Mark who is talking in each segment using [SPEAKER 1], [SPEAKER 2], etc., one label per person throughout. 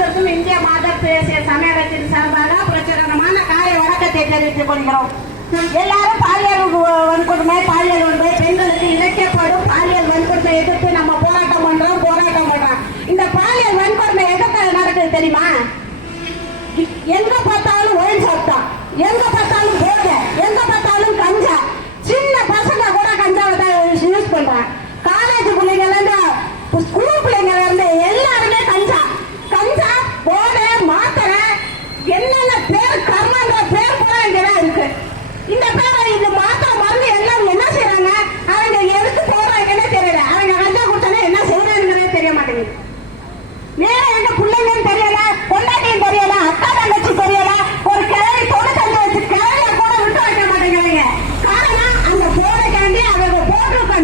[SPEAKER 1] அனைவருக்கும் இந்திய மாதர் தேசிய சம்மேளனத்தின் சார்பாக பிரச்சாரமான காலை வணக்கத்தை தெரிவித்துக் கொள்கிறோம். எல்லாரும் பாலியல் வன்கொடுமை பாலியல் வன்முறை பெண்களுக்கு இழைக்கப்படும் பாலியல் வன்கொடுமை எதிர்த்து நம்ம போராட்டம் பண்றோம் போராட்டம் பண்றோம். இந்த பாலியல் வன்கொடுமை எதுக்கு நடக்குது தெரியுமா? எங்க பார்த்தாலும் ஒயின் சாப்பிட்டா எங்க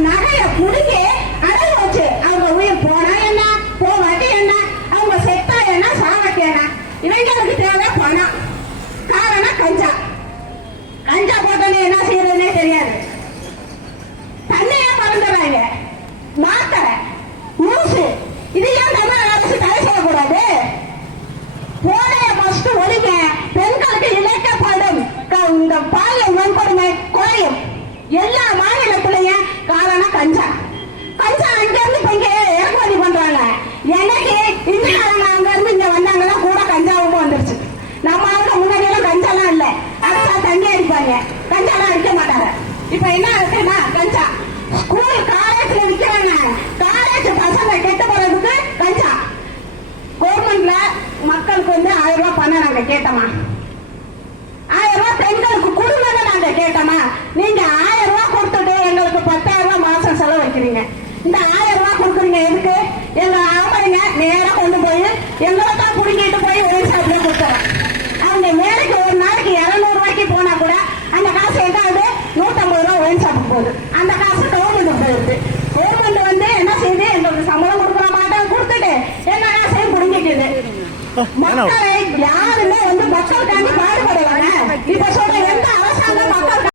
[SPEAKER 1] நகைய குடுக்கி அடகு வச்சு அவங்க உயிர் போனா என்ன போவாட்டி என்ன அவங்க செத்தா என்ன சாவட்டி என்ன. இவங்களுக்கு தேவை பணம். காரணம் கஞ்சா. கஞ்சா போட்டோன்னு என்ன செய்யறதுனே தெரியாது. தண்ணியே மறந்துடுறாங்க மாத்தரை ஊசு. இது ஏன் தமிழக அரசு தடை செய்யக்கூடாது? போதைய ஃபர்ஸ்ட் ஒழிங்க. பெண்களுக்கு இழைக்கப்படும் இந்த பாலியல் வன்கொடுமை குறையும். எல்லா மாநில இப்ப என்ன இருக்குன்னா கஞ்சா. ஸ்கூல் காலேஜ்ல விக்கிறாங்க காலேஜ் பசங்க கெட்டு போறதுக்கு கஞ்சா. கவர்மெண்ட்ல மக்களுக்கு வந்து ஆயிரம் ரூபாய் பணம் நாங்க கேட்டோமா? ஆயிரம் ரூபாய் பெண்களுக்கு குடும்பம் நாங்க கேட்டோமா? நீங்க ஆயிரம் ரூபாய் கொடுத்துட்டு எங்களுக்கு பத்தாயிரம் ரூபாய் மாசம் செலவைக்கிறீங்க இந்த ஆயிரம் ரூபாய் கொடுக்குறீங்க எதுக்கு? எங்க ஆம்பளைங்க நேரா கொண்டு போய் எங்களை யாருமே வந்து மக்களுக்காண்டி பாடுபடுவாங்க இப்ப சொல்ற எந்த